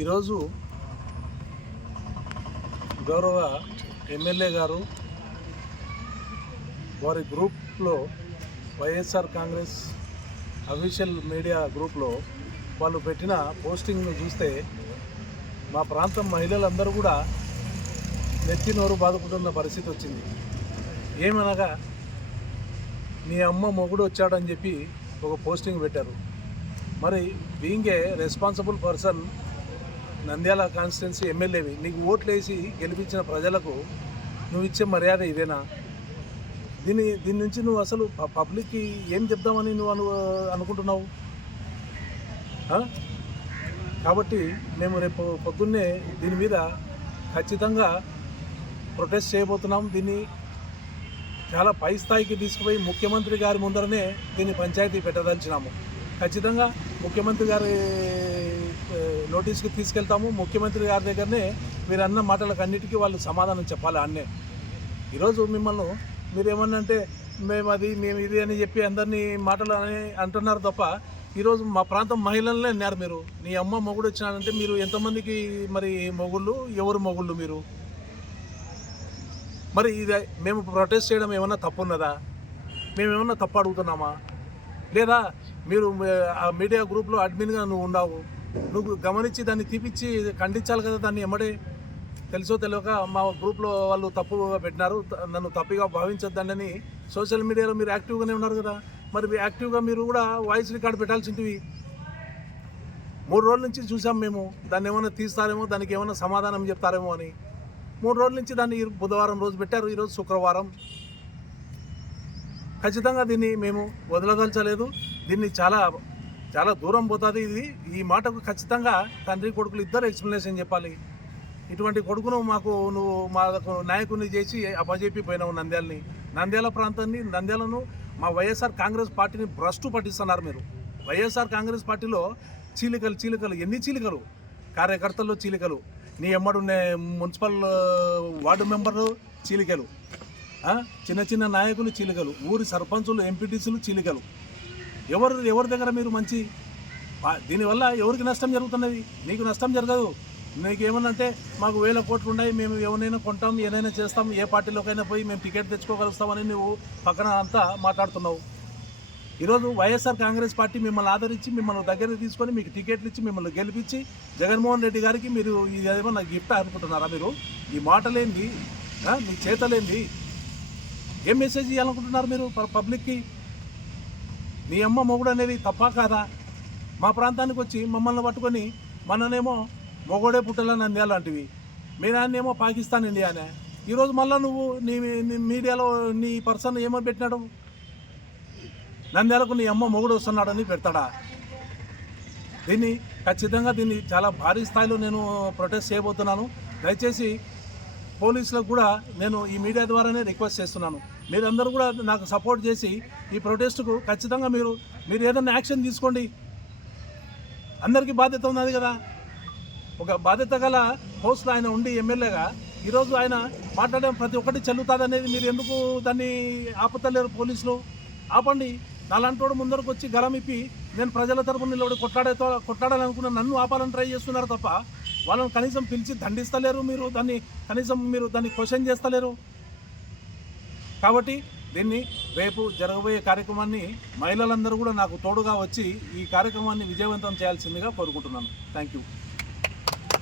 ఈరోజు గౌరవ ఎమ్మెల్యే గారు వారి గ్రూప్లో వైఎస్ఆర్ కాంగ్రెస్ అఫీషియల్ మీడియా గ్రూప్లో వాళ్ళు పెట్టిన పోస్టింగ్ను చూస్తే మా ప్రాంతం మహిళలందరూ కూడా నెత్తి నోరు బాదుకుంటున్న పరిస్థితి వచ్చింది ఏమనగా మీ అమ్మ మొగుడు వచ్చాడని చెప్పి ఒక పోస్టింగ్ పెట్టారు మరి being a responsible person Nandyal constituency ఎమ్మెల్యేవి నీకు ఓట్లు వేసి గెలిపించిన ప్రజలకు నువ్వు ఇచ్చే మర్యాద ఇదేనా దీని దీని నుంచి నువ్వు అసలు పబ్లిక్కి ఏం చెప్దామని నువ్వు అను అనుకుంటున్నావు కాబట్టి మేము రేపు పొద్దున్నే దీని మీద ఖచ్చితంగా ప్రొటెస్ట్ చేయబోతున్నాం దీన్ని చాలా పై స్థాయికి తీసుకుపోయి ముఖ్యమంత్రి గారి ముందరనే దీన్ని పంచాయతీ పెట్టదలిచినాము ఖచ్చితంగా ముఖ్యమంత్రి గారి నోటీస్కి తీసుకెళ్తాము ముఖ్యమంత్రి గారి దగ్గరనే మీరు అన్న మాటలకు అన్నిటికీ వాళ్ళు సమాధానం చెప్పాలి అన్నే ఈరోజు మిమ్మల్ని అంటే మేము అది మేము ఇది అని చెప్పి అందరినీ మాటలు అని అంటున్నారు తప్ప ఈరోజు మా ప్రాంతం మహిళలనే అన్నారు మీరు నీ అమ్మ మొగుడు వచ్చినాడంటే మీరు ఎంతమందికి మరి మొగుళ్ళు ఎవరు మొగుళ్ళు మీరు మరి ఇది మేము ప్రొటెస్ట్ చేయడం ఏమన్నా తప్పు ఉన్నదా మేము ఏమన్నా తప్పు అడుగుతున్నామా లేదా మీరు మీడియా గ్రూప్లో అడ్మిన్గా నువ్వు ఉన్నావు నువ్వు గమనించి దాన్ని తీపిచ్చి ఖండించాలి కదా దాన్ని ఎమ్మడే తెలుసో తెలియక మా గ్రూప్లో వాళ్ళు తప్పుగా పెట్టినారు నన్ను తప్పిగా భావించొద్దండని సోషల్ మీడియాలో మీరు యాక్టివ్గానే ఉన్నారు కదా మరి యాక్టివ్గా మీరు కూడా వాయిస్ రికార్డ్ పెట్టాల్సింటివి మూడు రోజుల నుంచి చూసాం మేము దాన్ని ఏమైనా తీస్తారేమో దానికి ఏమైనా సమాధానం చెప్తారేమో అని మూడు రోజుల నుంచి దాన్ని బుధవారం రోజు పెట్టారు ఈరోజు శుక్రవారం ఖచ్చితంగా దీన్ని మేము వదలదలచలేదు దీన్ని చాలా చాలా దూరం పోతుంది ఇది ఈ మాటకు ఖచ్చితంగా తండ్రి కొడుకులు ఇద్దరు ఎక్స్ప్లెనేషన్ చెప్పాలి ఇటువంటి కొడుకును మాకు నువ్వు మాకు నాయకుని చేసి అపజెప్పి పోయినావు నంద్యాలని నంద్యాల ప్రాంతాన్ని నంద్యాలను మా వైఎస్ఆర్ కాంగ్రెస్ పార్టీని భ్రష్టు పట్టిస్తున్నారు మీరు వైఎస్ఆర్ కాంగ్రెస్ పార్టీలో చీలికలు చీలికలు ఎన్ని చీలికలు కార్యకర్తల్లో చీలికలు నీ ఎమ్మడున్నే మున్సిపల్ వార్డు మెంబర్లు చీలికలు చిన్న చిన్న నాయకులు చీలికలు ఊరి సర్పంచులు ఎంపీటీసీలు చీలికలు ఎవరు ఎవరి దగ్గర మీరు మంచి దీనివల్ల ఎవరికి నష్టం జరుగుతున్నది నీకు నష్టం జరగదు మీకు ఏమన్నంటే మాకు వేల కోట్లు ఉన్నాయి మేము ఎవరినైనా కొంటాం ఏదైనా చేస్తాం ఏ పార్టీలోకైనా పోయి మేము టికెట్ తెచ్చుకోగలుగుతామని నువ్వు పక్కన అంతా మాట్లాడుతున్నావు ఈరోజు వైఎస్ఆర్ కాంగ్రెస్ పార్టీ మిమ్మల్ని ఆదరించి మిమ్మల్ని దగ్గర తీసుకొని మీకు టికెట్లు ఇచ్చి మిమ్మల్ని గెలిపించి జగన్మోహన్ రెడ్డి గారికి మీరు ఇదేమో నాకు గిఫ్ట్ అనుకుంటున్నారా మీరు ఈ మాటలేంది మీ చేతలేంది ఏం మెసేజ్ ఇవ్వాలనుకుంటున్నారు మీరు పబ్లిక్కి నీ అమ్మ మొగుడు అనేది తప్ప కాదా మా ప్రాంతానికి వచ్చి మమ్మల్ని పట్టుకొని మననేమో మొగోడే పుట్టలని అందే లాంటివి మీ నాన్నేమో పాకిస్తాన్ ఇండియా అనే ఈరోజు మళ్ళీ నువ్వు నీ మీడియాలో నీ పర్సన్ ఏమో పెట్టినాడు నంద్యాలకు నీ అమ్మ మొగుడు వస్తున్నాడని పెడతాడా దీన్ని ఖచ్చితంగా దీన్ని చాలా భారీ స్థాయిలో నేను ప్రొటెస్ట్ చేయబోతున్నాను దయచేసి పోలీసులకు కూడా నేను ఈ మీడియా ద్వారానే రిక్వెస్ట్ చేస్తున్నాను మీరందరూ కూడా నాకు సపోర్ట్ చేసి ఈ ప్రొటెస్ట్కు ఖచ్చితంగా మీరు మీరు ఏదైనా యాక్షన్ తీసుకోండి అందరికీ బాధ్యత ఉన్నది కదా ఒక బాధ్యత గల హోస్ట్లో ఆయన ఉండి ఎమ్మెల్యేగా ఈరోజు ఆయన మాట్లాడే ప్రతి ఒక్కటి చల్లుతాదనేది మీరు ఎందుకు దాన్ని ఆపుతలేరు పోలీసులు ఆపండి నాలాంటి ముందరకు వచ్చి గలమిప్పి నేను ప్రజల తరపున నిలబడి కొట్లాడే కొట్లాడాలనుకున్న నన్ను ఆపాలని ట్రై చేస్తున్నారు తప్ప వాళ్ళని కనీసం పిలిచి దండిస్తలేరు మీరు దాన్ని కనీసం మీరు దాన్ని క్వశ్చన్ చేస్తలేరు కాబట్టి దీన్ని రేపు జరగబోయే కార్యక్రమాన్ని మహిళలందరూ కూడా నాకు తోడుగా వచ్చి ఈ కార్యక్రమాన్ని విజయవంతం చేయాల్సిందిగా కోరుకుంటున్నాను థ్యాంక్ యూ